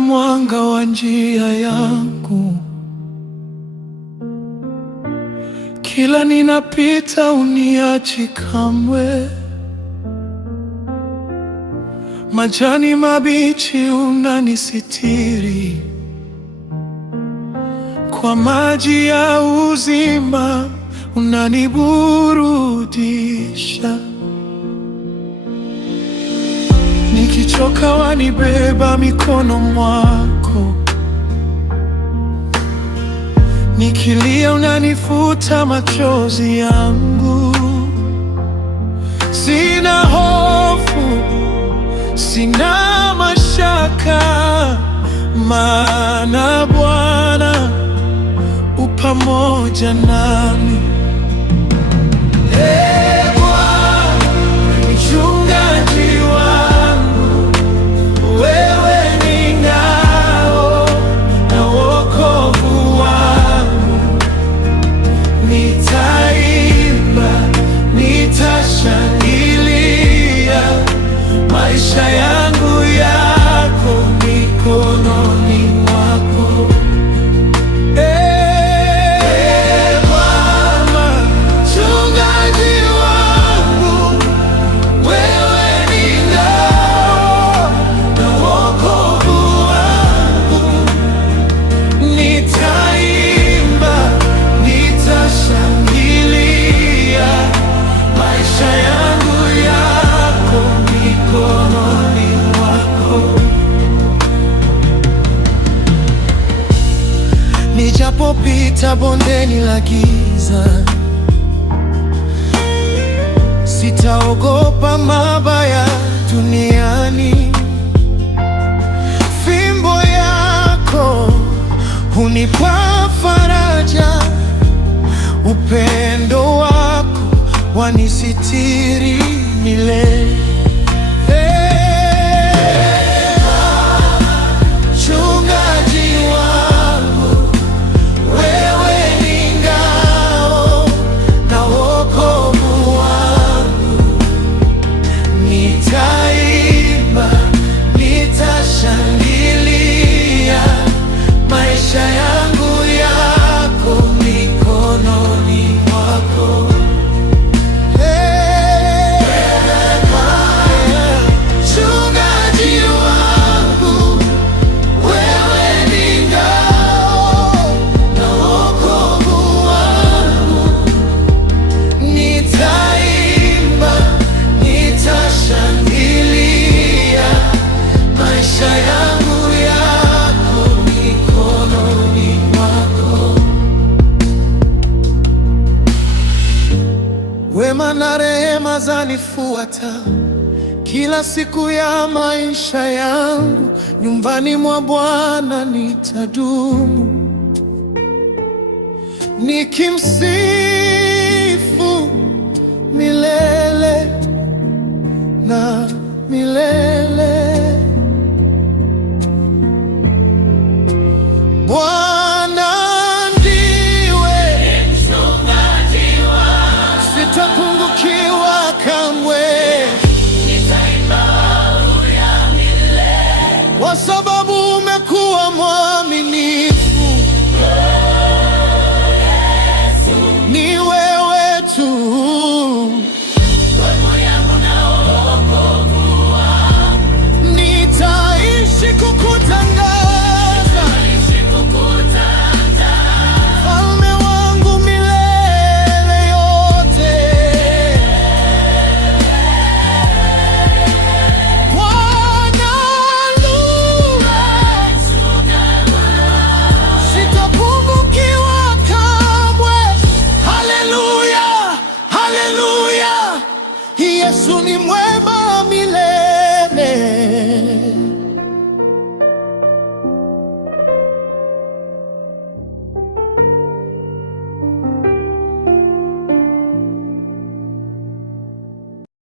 mwanga wa njia yangu. Kila ninapita uniachi kamwe. Majani mabichi unanisitiri, kwa maji ya uzima unaniburudisha. Nikichoka wanibeba mikono mwako, nikilia unanifuta machozi yangu. Sina hofu, sina mashaka, maana Bwana u pamoja nami. Bwana mchungaji wangu, wewe ni ngao na wokovu wangu. Nitaimba, nitashangilia, maisha yangu yako mikononi mwako. Bwana mchungaji wangu, wewe ni ngao na wokovu wangu. Nitaimba, nitashangilia, maisha yangu yako mikononi mwako. Nijapopita bondeni la giza, sitaogopa mabaya duniani. Fimbo yako hunipa faraja, upendo wako wanisitiri milele. Mchungaji wangu, wewe ni ngao na wokovu wangu. Nitaimba, nitashangilia, maisha yangu yako mikononi mwako. Mchungaji wangu, wewe ni ngao na wokovu wangu. Nitaimba, nitashangilia, maisha yangu yako mikononi mwako. Wema na rehema zanifuata kila siku ya maisha yangu. Nyumbani mwa Bwana nitadumu, nikimsifu milele na milele. Bwana